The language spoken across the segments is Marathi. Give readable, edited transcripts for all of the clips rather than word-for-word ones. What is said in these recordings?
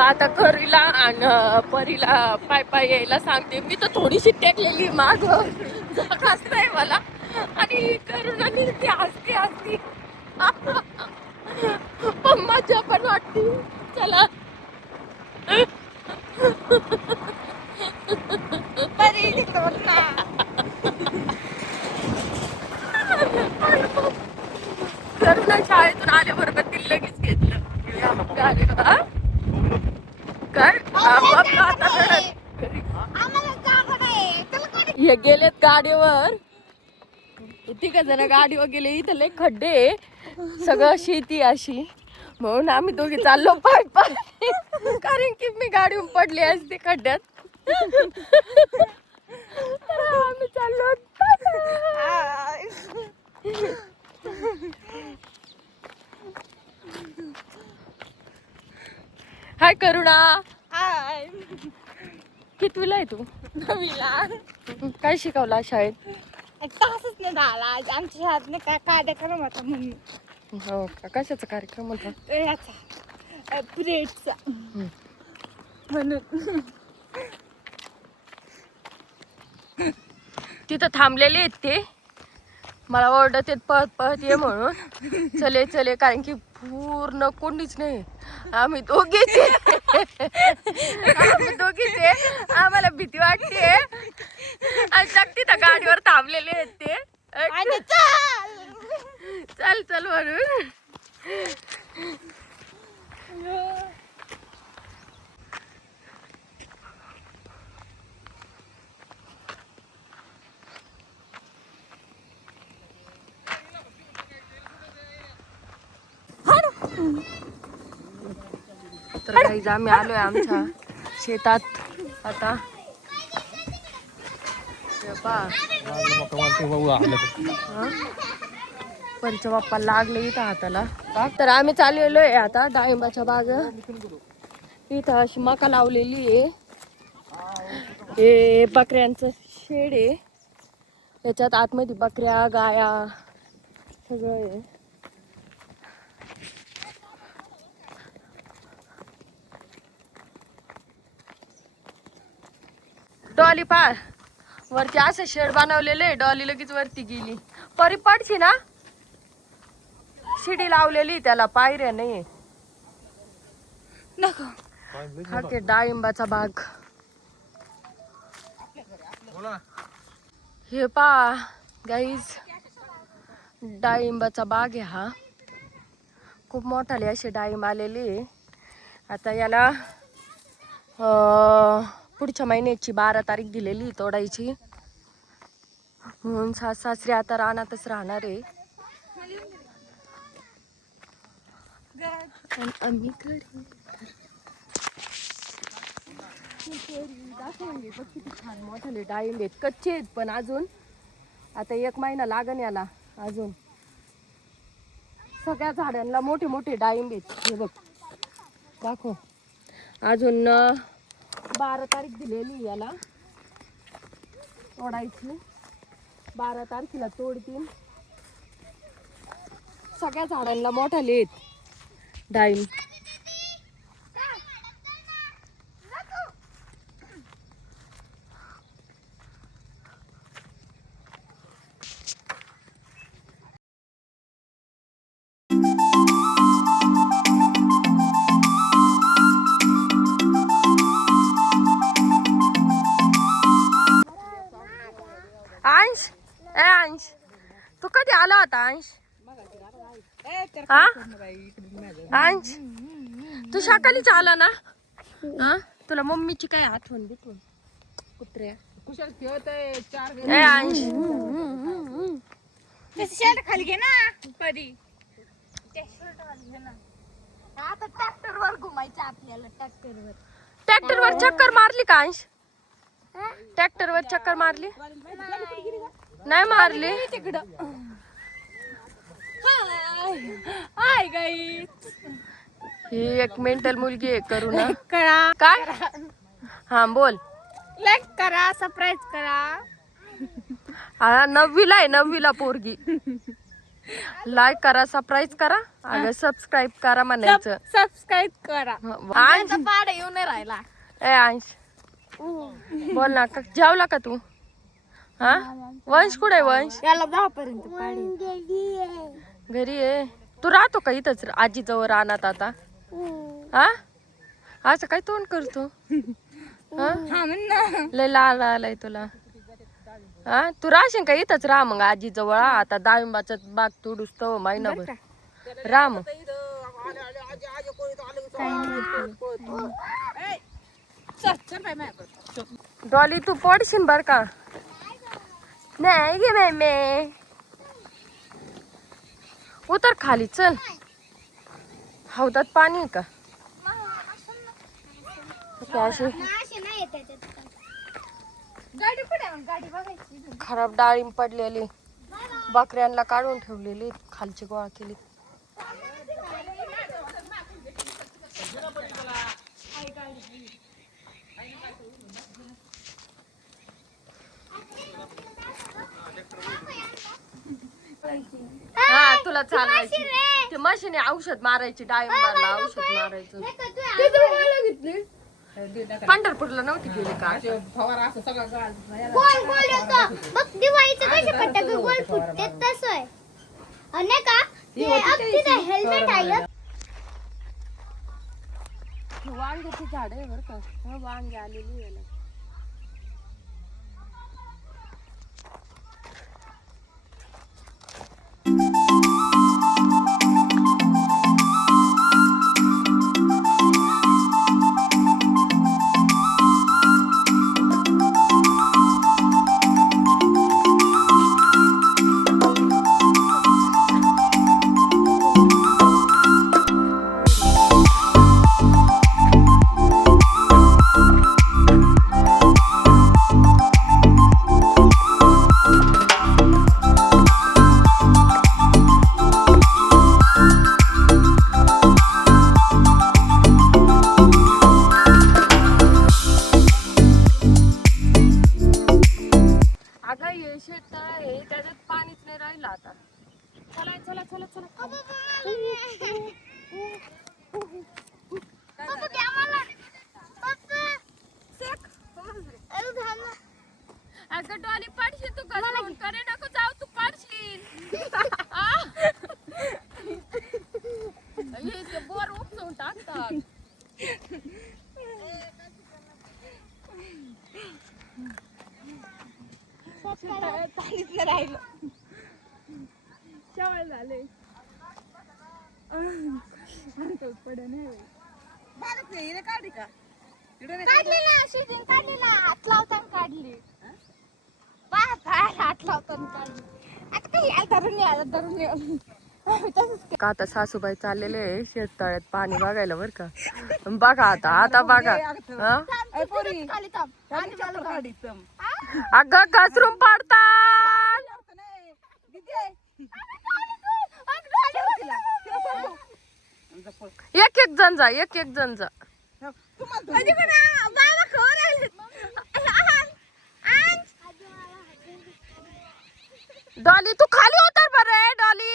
आता करीला आणि परीला पाय पाय यायला सांगते. मी तर थोडीशी टेकलेली माग नाही मला आणि करून आणि ती हसती हसती पण मजा पण वाटते. चला करुणा शाळेतून आल्याबरोबर ती लगेच घेतलं काय हे गेलेत गाडीवर. तिघ जण गाडीवर गेले. इथं लय खड्डे सगळं शेती अशी म्हणून आम्ही दोघे चाललो पाय पाय कारण की मी गाडीवर पडली असते खड्ड्यात. आम्ही चाललो हाय करुणा. हाय. कितवीला आहे तू? नवीला. काय शिकवला शाळेत? तासच नाही झाला आमच्या शाळेत नाही काय कार्यक्रम होता म्हणून. हो का? कशाचा कार्यक्रम होता? याचा पिरियडचा म्हणून. तिथं थांबलेले आहेत ते मला ओरडत आहेत पळत पळत ये म्हणून. चले चले कारण की पूर्ण कोणीच नाही. आम्ही दोघीच आम्हाला भीती वाटते आणि तिथं गाडीवर थांबलेले आहेत ते. चल चल म्हणून. तर काही आम्ही आलोय आमच्या शेतात आता. परीच्या बाप्पा लागले इथं हाताला. तर आम्ही चाललेलो आहे आता डाळिंबाच्या बाग. इथं अशी मका लावलेली आहे. हे बकऱ्यांचं शेड आहे. त्याच्यात आतमध्ये बकऱ्या गाया सगळं आहे. डॉली पार वरती असं शेड बनवलेले. डॉली लगेच वरती गेली. परी पडशी ना. शिडी लावलेली त्याला पायऱ्या नाही. हा ते डाळिंबाचा बाग. हे पा गाईज डाळिंबाचा बाग आहे हा. खूप मोठाले असे डाळिंब आलेले. आता याला पुढच्या महिन्याची 12 तारीख दिलेली तोडायची म्हणून सासरे आता रानातच राहणार आहे. आम्ही किती छान मोठाले डाळिंब आहेत. कच्चे आहेत पण अजून आता 1 महिना लागन याला अजून. सगळ्या झाडांना मोठे मोठे डाळिंब आहेत. हे बघ दाखव. अजून 12 तारीख दिलेली याला तोडायची. 12 तारखेला तोडतील. सगळ्या झाडांना मोठाले आहेत डाळिंब. अंश ए अंश तू कधी आला होता अंश? हा अंश तू सकाळीच आला ना. हा तुला मम्मीची काय आठवण बिठवण कुत्र्या कुशाल खेळतय 4 ए अंश. शर्ट खाली घे ना परी. आता ट्रॅक्टर वर घुमायचं आपल्याला. ट्रॅक्टर वर चक्कर मारली का अंश? ट्रॅक्टर वर चक्कर मारली नाही मारली. तिकडं हाय गाईज. ही एक मेंटल मुलगी आहे करुणा. करा काय? हा बोल. लाईक करा सबस्क्राईब करा. हा 9वीला आहे 9वीला पोरगी. लाईक करा, सरप्राईज करा, अगं सबस्क्राईब करा म्हणायचं. सबस्क्राईब करा. अंश, पाडा येऊन नाही राहिला. ए अंश बोल ना, जेवला का तू? हा, वंश कुठे आहे वंश? याला 10 पर्यंत पाडी. घरी आहे. तू राहतो का इथंच आजीजवळ रानात आता? हा, असं काय तोंड करतो? हा, हा म्हण ना. लय लाल आलाय तुला. हा, तू राहशील का इथंच राहा मग आजीजवळ. आता डाळिंबाचा बाग तोडूस तो महिनाभर राह मग. डॉली तू पडशील बर का? नाही गे मे उतर खाली, चल. हौदात पाणी आहे का? अशी गाडी कुठे आहे? गाडी बघायची. खराब डाळिंब पडलेली, बकऱ्यांना काढून ठेवलेली, खालची गोळा केली. हा तुला चालवायची ते मशीन औषध मारायची, डाळिंबाला औषध मारायचं. पंढरपूरला नव्हती गेली का? गोल गोल होतं बघ, दिवाळीचं कसे फटाके गोल फुटते तसं आहे. आणि का तिथे हेल्मेट आहे. वांग्याची झाड आहे बरं का, वांगे आलेली आहे ना. त्याच्यात पाणीच नाही राहिलं आता. चला चला चला चला. अगं डॉली पडशील तू, करे नको जाऊ, तू पडशील. हे बोर उपसून टाकतात. पाणीच नाही राहिलं. शेवळ झाले. काढली ना शिजून, काढली ना, हात लावताना काढली. हात लावताना काढली. आता काही धरून ये. का आता सासूबाई चाललेले आहे शेततळ्यात पाणी बघायला बर का. बघा आता बघा. खाली थांब. अगं घसरून पडतात. एक एक जण जा, एक एक जण जा. डॉली तू खाली उतर बरं. डॉली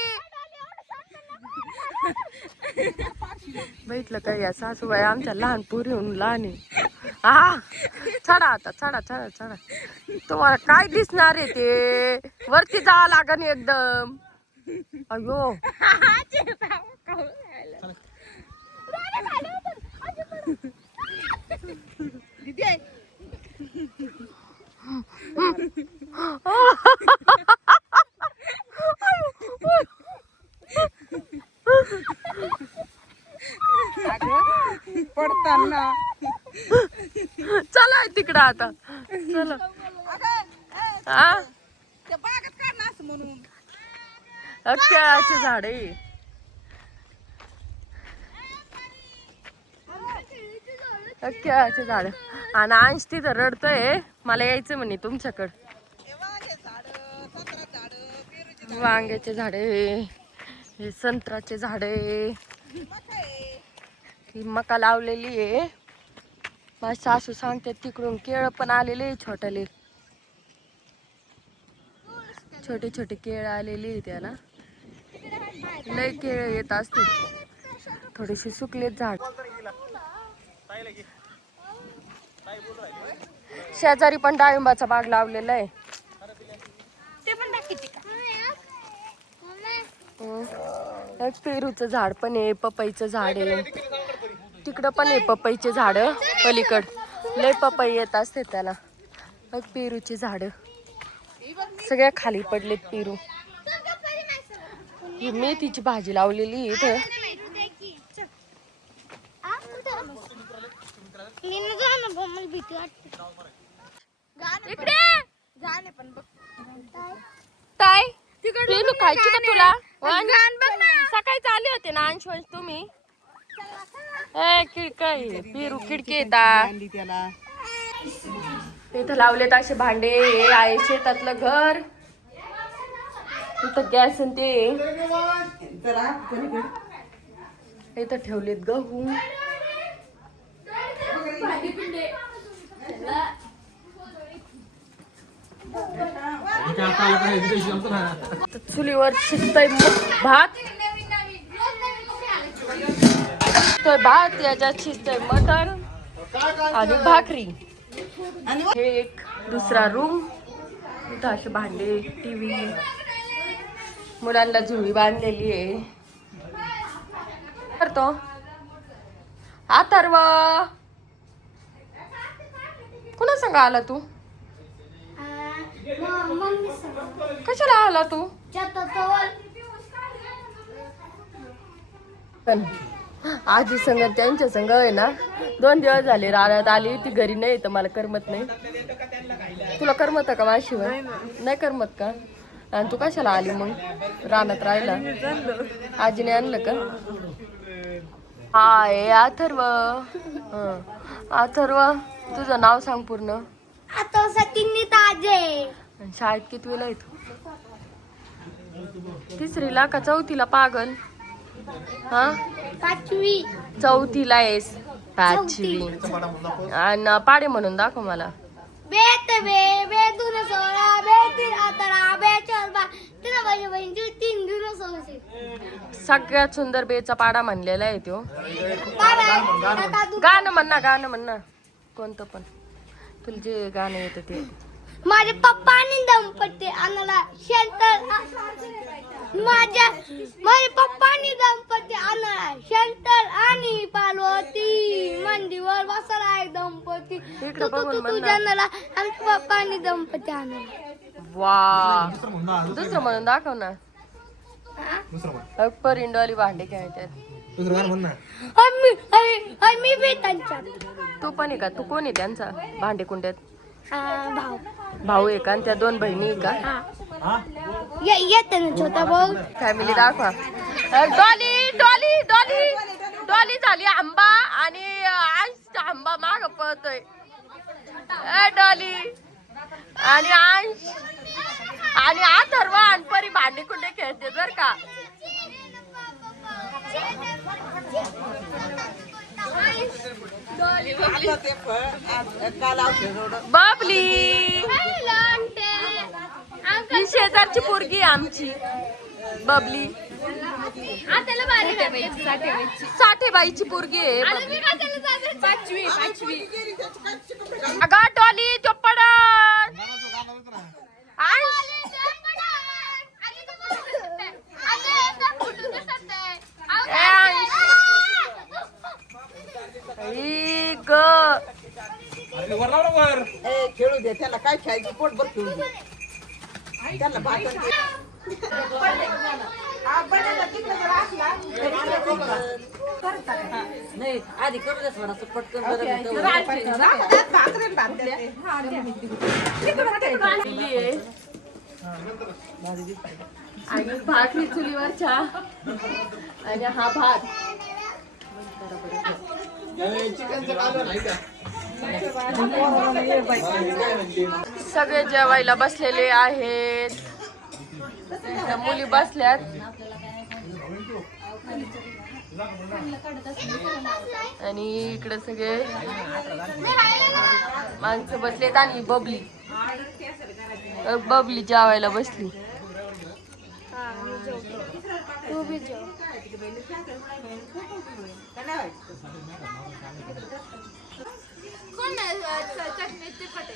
बघितलं का, या सासूबाई आमच्या लहान पोरीहून लहान आहे. हा, चढा आता, चढा चढा चढा. तुम्हाला काय दिसणार आहे ते, वरती जावं लागन एकदम. अयो पडताना चला तिकडं आता, चला. हा, बागेत काढणार असं म्हणून. केळाचे झाड आहे. केळाचे झाड. आणि अंश तिथं रडतोय, मला यायचं म्हणे तुमच्याकडं. वांग्याचे झाडे, हे संत्र्याचे झाडे, ही मका लावलेली आहे. माझी सासू सांगते तिकडून केळ पण आलेले छोटले, छोटे छोटे केळ आलेली आहे त्याला. लय केळ येत असतील. थोडेसे सुकलेत झाड. शेजारी पण डाळिंबाचा बाग लावलेला आहे. ते पण दाखवते का? एक पेरूचं झाड पण आहे, पपईचं झाड आहे. तिकडं पण आहे पपईचे झाड. पलीकड लय पपई येत असते त्याला. एक पेरूची झाड सगळ्या खाली पडलेत पेरू. ही मेथीची भाजी लावलेली इथं. इकडे जाणे पण बघ. ताई पेरू खायची का तुला? गाण बघ ना. सकाळी चालले होते ना अंशवंश तुम्ही? खिडकी पेरू खिडकी येतात. इथं लावलेत असे भांडे. हे आहे शेतातलं घर. इथं गॅस आणि ते इथं ठेवलेत गहू. चुलीवर शिजतय भात. तर भात याच्यात शिजतय मटण आणि भाकरी. हे एक दुसरा रूम. इथं असे भांडे, टीव्ही, मुलांना झुळी बांधलेली आहे. करतो अथर्व. कुणा संग आला तू? कशाला आला तू? आजी संग त्यांच्या संग आहे ना 2 दिवस झाले. रानात आली ती घरी नाही तर मला करमत नाही. तुला करमत का माझ्याशिवाय? नाही करमत का? आणि तू कशाला आली मग रानात राहायला? आजीने आणलं का? हाय अथर्व. अथर्व तुझं नाव सांग पूर्ण. आता सतींनी ताजे. शाळेत कितवीला आहे तू? 3रीला का 4थीला पागल? हा 5वी. 4थीला आहेस? 5वी. आणि पाडे म्हणून दाखव मला. बेत बे बेतून सोळा बेतीन अतरा बेचोरबा तिला माझ्या बहिणीची 3 दिवस होते. सगळ्यात सुंदर बेचा पाडा म्हणलेला आहे तो. गाणं म्हण ना, गाणं म्हण ना कोणतं पण. तुला जे गाणं येतं ते. माझ्या पप्पानी दंपती आणला शेंतर. माझ्या पप्पानी दंपती आणला शेंतर आणि पार्वती मंदीवर बसला एक दंपती. तुझ्या नला आमच्या पप्पानी दंपती आणला. वा दुसरं म्हणून दाखव ना. परिंडवाली भांडे खेळतात. मी बी त्यांच्यात. तू पण आहे का? तू कोण आहे त्यांचा भांडे कुंड्यात? भाऊ. भाऊ आहे का? आणि त्या 2 बहिणी आहे का? येते ना छोटा भाऊ. फॅमिली दाखवा. डॉली डॉली डॉली डॉली झाली आंबा आणि अंश आंबा माग पळतोय. डॉली आणि अंश आणि अथर्व आणि परी भांडी कुंडे खेळते बर का. बाबली ही शेजारची पोरगी आमची बबली. साठेबाईची पोरगी आहे. 5वी. अगं डॉली तो पडत. खेळू दे त्याला. काय खेळायचं पोटभर खेळू दे त्याला. नाही आधी करू दे थोडा पटकन. आणि भाकरी चुलीवरच्या आणि हा भात. सगळे जेवायला बसलेले आहेत. मुली बसल्यात आणि इकडे सगळे माणसं बसलेत आणि बबली जेवायला बसली. तू भी जो कोण चटणी तिखट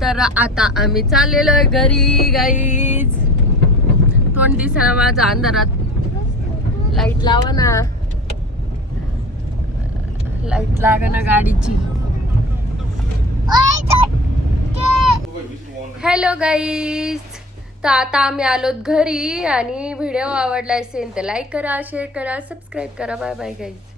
तर आता आम्ही चाललेलो आहे घरी गाईज. तोंड दिसना माझा अंधारात. लाईट लावा ना, लाईट लागा ना गाडीची. हॅलो गाईज, तर आता आम्ही आलोत घरी आणि व्हिडिओ आवडला असेल तर लाईक करा, शेअर करा, सबस्क्राईब करा. Bye bye guys.